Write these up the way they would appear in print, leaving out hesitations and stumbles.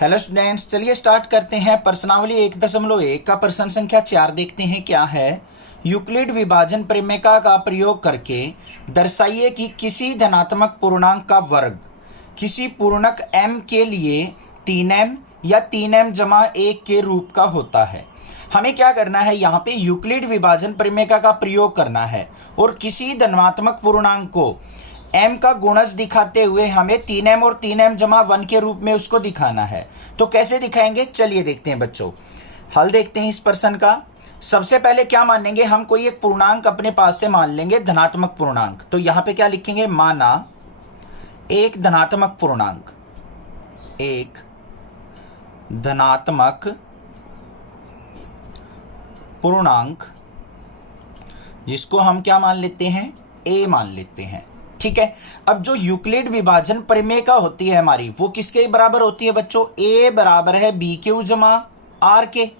Hello students, चलिए start करते हैं। प्रश्नावली 1.1 का प्रश्न संख्या 4 देखते हैं क्या है। यूक्लिड विभाजन प्रमेय का प्रयोग करके दर्शाइए कि किसी धनात्मक पूर्णांक का वर्ग किसी पूर्णांक m के लिए 3m या 3m जमा 1 के रूप का होता है। हमें क्या करना है, यहाँ पे यूक्लिड विभाजन प्रमेय का प्रयोग करना है और किसी धनात्मक पूर्णांक को m का गुणज दिखाते हुए हमें 3m और 3m जमा 1 के रूप में उसको दिखाना है। तो कैसे दिखाएंगे, चलिए देखते हैं बच्चों। हल देखते हैं इस प्रश्न का। सबसे पहले क्या मान लेंगे, हम कोई एक पूर्णांक अपने पास से मान लेंगे, धनात्मक पूर्णांक। तो यहां पे क्या लिखेंगे, माना एक धनात्मक पूर्णांक, एक धनात्मक पूर्णांक जिसको हम क्या मान लेते हैं, a मान लेते हैं। ठीक है। अब जो यूक्लिड विभाजन प्रमेय का होती है हमारी, वो किसके बराबर होती है बच्चों, a बराबर है बी क्यू जमा आर के,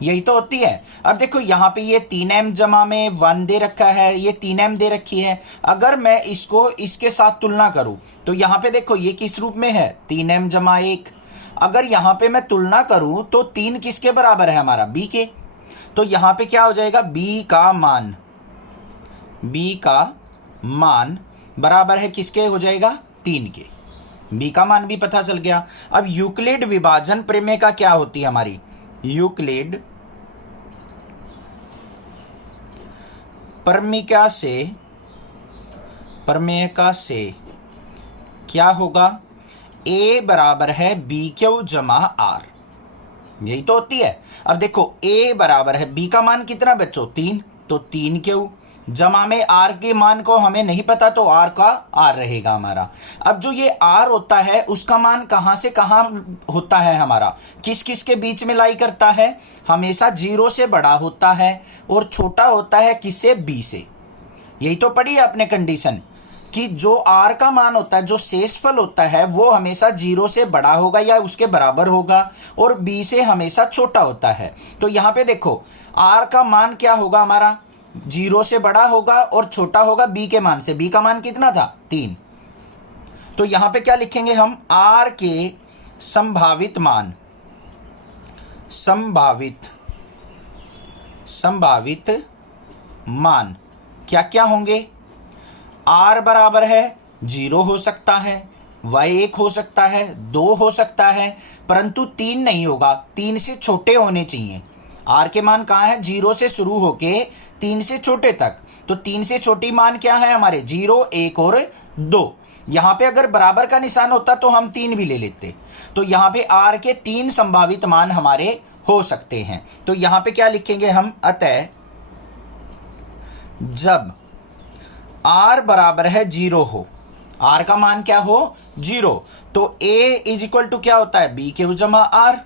यही तो होती है। अब देखो यहाँ पे ये 3m जमा में 1 दे रखा है, ये 3m दे रखी है। अगर मैं इसको इसके साथ तुलना करूं तो यहाँ पे देखो ये किस रूप में है, 3m जमा 1। अगर यहाँ पे मैं तुलना करूं तो 3 किसके बराबर है हमारा, b के। तो यहाँ पे क्या हो जाएगा, b का मान बराबर है किसके हो जाएगा, 3 के। b का मान भी पता चल गया। अब यूक्लिड विभाजन प्रमेय का क्या होती है हमारी, यूक्लिड प्रमेय से क्या होगा, a बराबर है बी क्यू जमा आर, यही तो होती है। अब देखो a बराबर है b का मान कितना बच्चों, 3, तो 3 क्यू जमा में r के मान को हमें नहीं पता, तो r का r रहेगा हमारा। अब जो ये r होता है उसका मान कहां से कहां होता है हमारा, किस किस के बीच में लाई करता है, हमेशा 0 से बड़ा होता है और छोटा होता है किससे, b से। यही तो पढ़ी है आपने कंडीशन कि जो r का मान होता है, जो शेषफल होता है, वो हमेशा 0 से बड़ा होगा या उसके बराबर होगा और b से हमेशा छोटा होता है। तो यहाँ पे देखो r का मान क्या होगा हमारा, 0 से बड़ा होगा और छोटा होगा b के मान से। b का मान कितना था, 3। तो यहां पे क्या लिखेंगे हम, r के संभावित मान क्या क्या होंगे, r बराबर है 0 हो सकता है, y 1 हो सकता है, 2 हो सकता है, परंतु 3 नहीं होगा, 3 से छोटे होने चाहिए। r के मान कहाँ है, 0 से शुरू होके 3 से छोटे तक। तो 3 से छोटी मान क्या है हमारे, 0, 1 और 2। यहां पे अगर बराबर का निशान होता तो हम 3 भी ले लेते। तो यहां पे r के 3 संभावित मान हमारे हो सकते हैं। तो यहां पे क्या लिखेंगे हम, अतः जब r बराबर है 0 हो, r का मान क्या हो, 0, तो a इज इक्वल टू क्या होता है, b क्यू जमा r।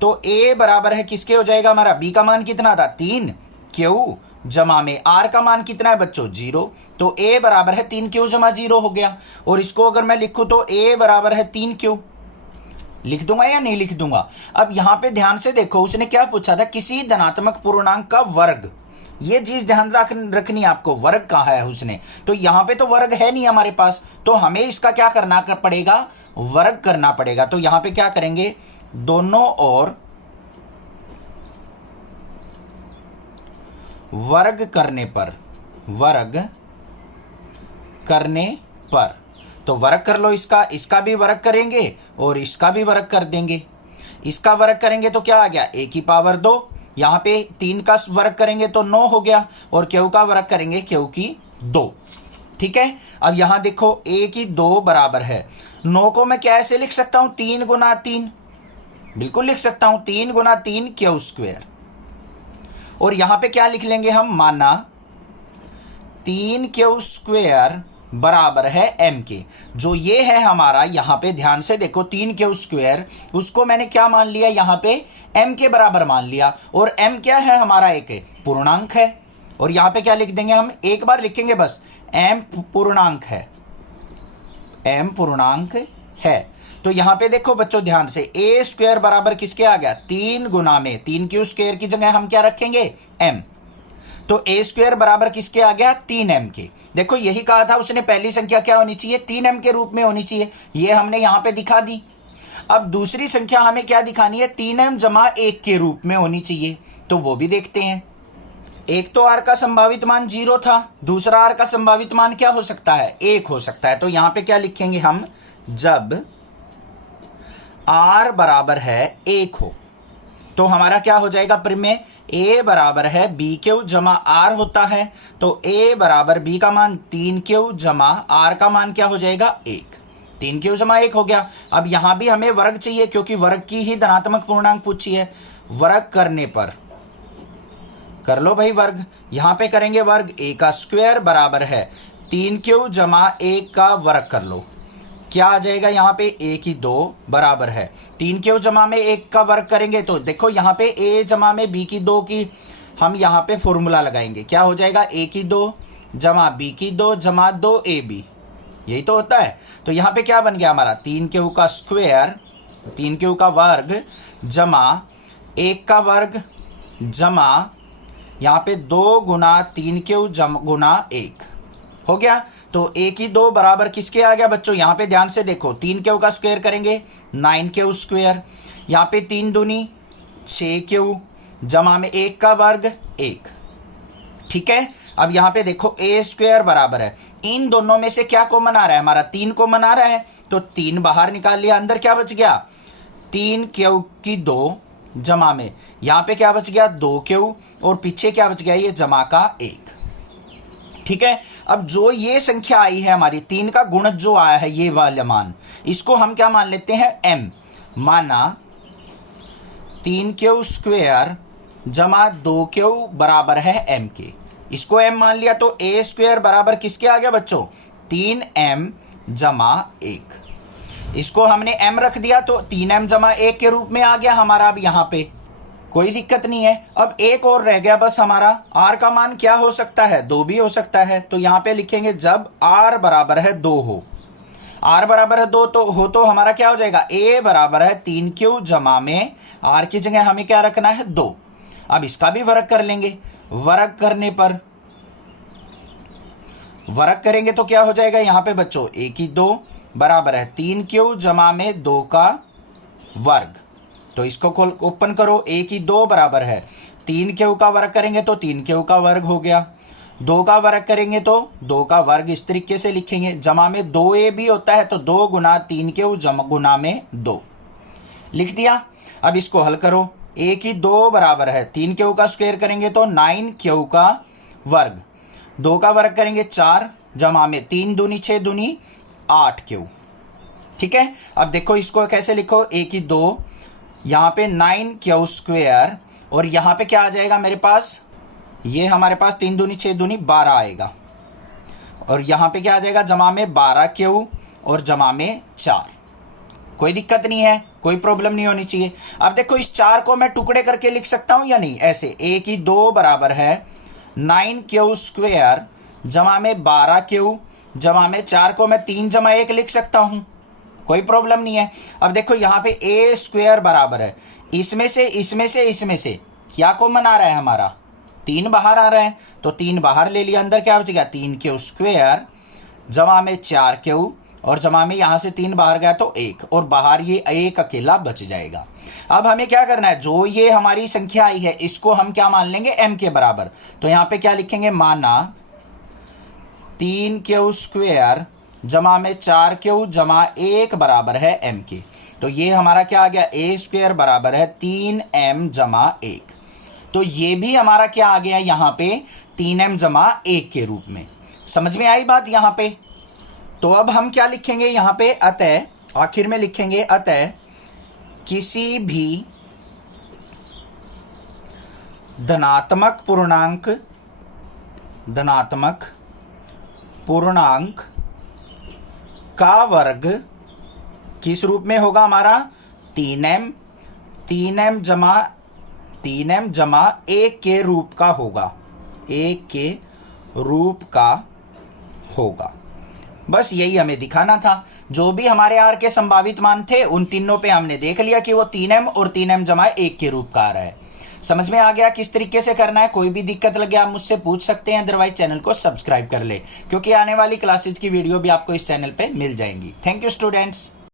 तो a बराबर है किसके हो जाएगा हमारा, b का मान कितना था, 3 क्यू जमा में r का मान कितना है बच्चों, 0। तो a बराबर है 3 क्यू जमा 0 हो गया। और इसको अगर मैं लिखूं तो a बराबर है 3 क्यू, लिख दूंगा या नहीं लिख दूंगा। अब यहां पे ध्यान से देखो, उसने क्या पूछा था, किसी धनात्मक पूर्णांक का वर्ग। ये चीज ध्यान रखनी आपको, वर्ग कहाँ है उसने। तो यहां पे तो वर्ग है नहीं हमारे पास, तो हमें इसका क्या करना पड़ेगा, वर्ग करना पड़ेगा। तो यहां पे क्या करेंगे, दोनों ओर वर्ग करने पर तो वर्ग कर लो, इसका भी वर्ग करेंगे और इसका भी वर्ग कर देंगे। इसका वर्ग करेंगे तो क्या आ गया, a की पावर 2, यहां पे 3 का वर्ग करेंगे तो 9 हो गया, और क्यू का वर्ग करेंगे क्यू की 2। ठीक है। अब यहां देखो a की 2 बराबर है 9 को मैं कैसे लिख सकता हूं, 3 गुना 3, बिल्कुल लिख सकता हूं, 3 गुना 3 क्यू स्क्वायर। और यहां पे क्या लिख लेंगे हम, माना 3 क्यू स्क्वायर बराबर है m के। जो ये है हमारा, यहां पे ध्यान से देखो, 3 क्यू स्क्वायर, उसको मैंने क्या मान लिया, यहां पे m के बराबर मान लिया। और m क्या है हमारा, एक पूर्णांक है। और यहां पे क्या लिख देंगे हम, एक बार लिखेंगे बस, m पूर्णांक है। तो यहां पे देखो बच्चों ध्यान से, a स्क्वायर बराबर किसके आ गया, 3 गुना में 3 क्यू स्क्वायर की जगह हम क्या रखेंगे, m। तो a स्क्वायर बराबर किसके आ गया, 3m के। देखो यही कहा था उसने, पहली संख्या क्या होनी चाहिए, 3m के रूप में होनी चाहिए, ये हमने यहां पे दिखा दी। अब दूसरी संख्या हमें क्या दिखानी है, 3m जमा 1 के रूप में होनी चाहिए, तो वो भी देखते हैं। एक तो r का संभावित मान 0 था, दूसरा r का संभावित मान क्या हो सकता है, 1 हो सकता है। तो यहां पे क्या लिखेंगे हम, जब r बराबर है 1 हो तो हमारा क्या हो जाएगा प्रमेय, a बराबर है bq जमा r होता है, तो a बराबर b का मान 3q जमा r का मान क्या हो जाएगा 1, 3q जमा 1 हो गया। अब यहां भी हमें वर्ग चाहिए क्योंकि वर्ग की ही धनात्मक पूर्णांक पूछी है। वर्ग करने पर कर लो भाई वर्ग, यहां पे करेंगे वर्ग, a का स्क्वायर बराबर है 3q जमा 1 का वर्ग कर लो, क्या आ जाएगा यहाँ पे, a की 2 बराबर है 3q जमा में 1 का वर्ग करेंगे तो देखो यहाँ पे a जमा में b की 2 की हम यहाँ पे फॉर्मूला लगाएंगे, क्या हो जाएगा, a की 2 जमा b की 2 जमा 2ab, यही तो होता है। तो यहाँ पे क्या बन गया हमारा, 3q का स्क्वायर, 3q का वर्ग जमा 1 का वर्ग जमा यहाँ पे 2 गुना 3q गुना 1 हो गया। तो a की 2 बराबर किसके आ गया बच्चों, यहाँ पे ध्यान से देखो, 3q का स्क्वायर करेंगे 9q स्क्वायर, यहाँ पे 3 दूनी 6q जमा में 1 का वर्ग 1, ठीक है। अब यहाँ पे देखो a स्क्वायर बराबर है, इन दोनों में से क्या कॉमन आ रहा है हमारा, 3 कॉमन आ रहा है, तो 3 बाहर निकाल लिया, अंदर क्या बच गया, 3q की 2 जमा में यहाँ पे क्या बच गया 2q, और पीछे क्या बच गया, ये जमा का 1, ठीक है। अब जो ये संख्या आई है हमारी 3 का गुणज जो आया है ये वाला मान, इसको हम क्या मान लेते हैं m, माना 3q स्क्वायर जमा 2q बराबर है m के, इसको m मान लिया, तो a स्क्वायर बराबर किसके आ गया बच्चों, 3m जमा 1, इसको हमने m रख दिया तो 3m जमा 1 के रूप में आ गया हमारा। अब यहाँ पे कोई दिक्कत नहीं है। अब एक और रह गया बस हमारा, r का मान क्या हो सकता है, 2 भी हो सकता है, तो यहाँ पे लिखेंगे जब r बराबर है 2 हो, r बराबर है 2 तो हमारा क्या हो जाएगा, a बराबर है 3q जमा में r की जगह हमें क्या रखना है 2। अब इसका भी वर्ग कर लेंगे, वर्ग करने पर वर्ग करेंगे तो क्या हो जाएगा यहाँ पे बच्चों, a की 2 बराबर है 3q जमा में 2 का वर्ग, तो इसको ओपन करो, a की 2 बराबर है 3q का वर्ग करेंगे तो 3q का वर्ग हो गया, 2 का वर्ग करेंगे तो 2 का वर्ग, इस तरीके से लिखेंगे, जमा में 2a भी होता है तो 2 गुना 3q गुना में 2 लिख दिया। अब इसको हल करो, a की 2 बराबर है 3q का स्क्वायर करेंगे तो 9q का वर्ग, 2 का वर्ग करेंगे 4 जमा में 3 दूनी 6 दूनी 8q, ठीक है। अब देखो इसको कैसे लिखो, a की 2 यहाँ पे 9q स्क्वायर, और यहाँ पे क्या आ जाएगा मेरे पास, ये हमारे पास 3 दूनी 6 दूनी 12 आएगा, और यहाँ पे क्या आ जाएगा, जमा में 12q और जमा में 4, कोई दिक्कत नहीं है, कोई प्रॉब्लम नहीं होनी चाहिए। अब देखो इस 4 को मैं टुकड़े करके लिख सकता हूं या नहीं, ऐसे a की 2 बराबर है 9q स्क्वायर जमा में 12q जमा में 4 को मैं 3 जमा 1 लिख सकता हूं, कोई प्रॉब्लम नहीं है। अब देखो यहाँ पे a स्क्वायर बराबर है, इसमें से क्या कॉमन आ रहा है हमारा, 3 बाहर आ रहा है, तो 3 बाहर ले लिया, अंदर क्या बचेगा 3q स्क्वायर जमा में 4q, और जमा में यहाँ से 3 बाहर गया तो 1, और बाहर ये 1 अकेला बच जाएगा। अब हमें क्या करना है, जो ये हमारी संख्या आई है इसको हम क्या मान लेंगे m के बराबर, तो यहाँ पे क्या लिखेंगे, माना 3q स्क्वायर जमा में 4q जमा 1 बराबर है m के, तो ये हमारा क्या आ गया, a स्क्वायर बराबर है 3m जमा 1, तो ये भी हमारा क्या आ गया यहाँ पे 3m जमा 1 के रूप में। समझ में आई बात यहाँ पे। तो अब हम क्या लिखेंगे यहाँ पे, अतः आखिर में लिखेंगे, अतः किसी भी धनात्मक पूर्णांक का वर्ग किस रूप में होगा हमारा, 3m जमा 1 के रूप का होगा, 1 के रूप का होगा। बस यही हमें दिखाना था। जो भी हमारे r के संभावित मान थे उन तीनों पे हमने देख लिया कि वो 3m और 3m जमा 1 के रूप का आ रहा है। समझ में आ गया किस तरीके से करना है। कोई भी दिक्कत लगे आप मुझसे पूछ सकते हैं, अदरवाइज चैनल को सब्सक्राइब कर ले, क्योंकि आने वाली क्लासेज की वीडियो भी आपको इस चैनल पे मिल जाएंगी। Thank you students.